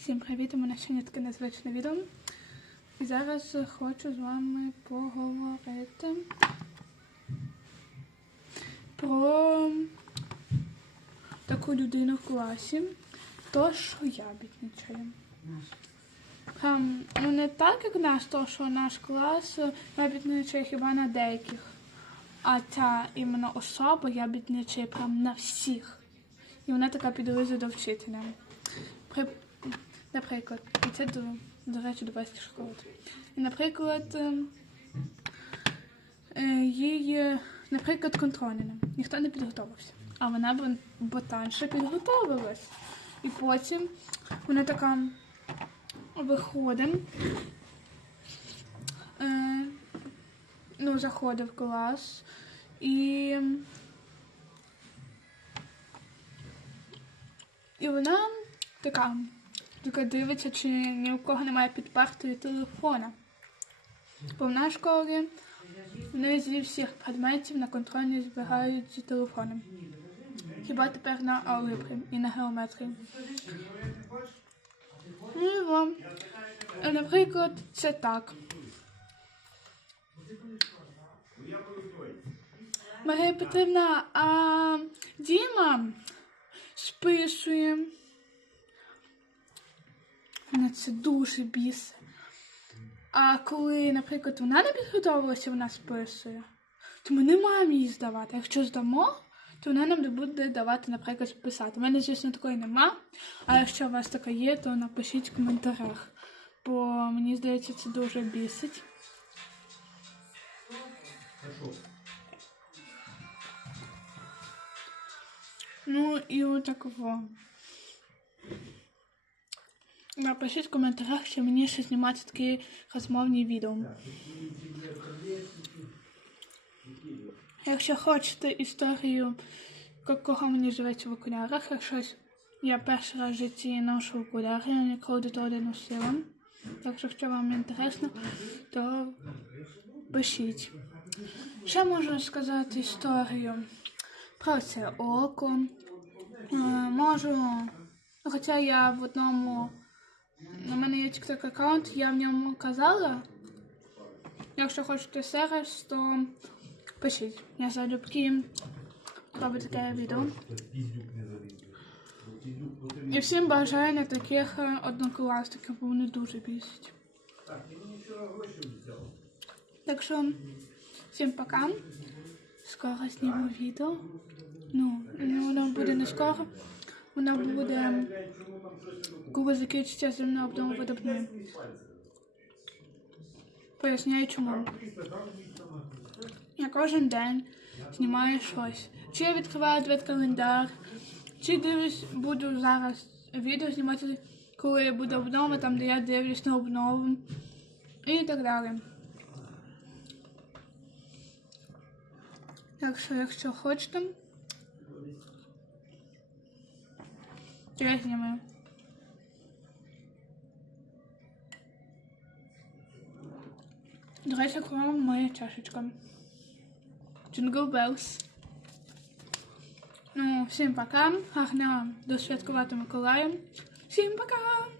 Всім привіт! У мене сьогодні таке незвичне відео. І зараз хочу з вами поговорити про таку людину в класі. То, що я бідничаю. Прям, ну не так, як наш, то, що наш клас е, я бідничаю хіба на деяких. А ця іменно особа я бідничаю прям на всіх. І вона така підлизує до вчителя. Наприклад, і це до, до речі, до батьків шоколад. І, наприклад, е, е, е, наприклад, контрольна. Ніхто не підготувався. А вона б ботанша підготовилась. І потім вона така виходить, е, ну, заходить в клас і. І вона така, така дивиться, чи ні у кого немає під партою телефона. Бо в нашій школі вони зі всіх предметів на контрольні збирають ці телефони. Хіба тепер на алгебрі і на геометрії. Ну. Наприклад, це так. Марія Петрівна, а Діма списує. Мене це дуже бісить. А коли, наприклад, вона не підготовилася, вона списує, то ми не маємо її здавати. Якщо здамо, то вона нам буде давати, наприклад, списати. У мене, звісно, такої нема. А якщо у вас така є, то напишіть в коментарях. Бо мені здається, це дуже бісить. Ну і отаково. Напишіть в коментарях, чи мені ще знімати такі розмовні відео. Якщо хочете історію, кого мені живеться в окулярах, якщо я перший раз в житті ношу окуляри, я ніколи того не носила. Так що, якщо вам інтересно, то пишіть. Ще можу сказати історію про це око. Е, Можу. Хоча я в одному. У мене є TikTok аккаунт, я в ньому казала. Якщо хочете зараз, то пишіть. Я залюбки роблю таке відео. І всім бажаю не таких е, однокласників, бо вони дуже бісять. Так що, всім пока. Скоро зніму відео. Ну, ну, воно буде не скоро. Воно буде, коли закінчиться земна обдому видобні. Поясняю чому. Я кожен день знімаю щось. Чи я відкриваю дві календар, чи дивлюсь, буду зараз відео знімати, коли я буду вдома, там де я дивлюсь на обнову і так далі. Так що, якщо хочете, я знімаю. До речі, вам моя чашечка. Jingle Bells. Ну, всім пока. Гарно досвяткувати Миколаєм. Всім пока!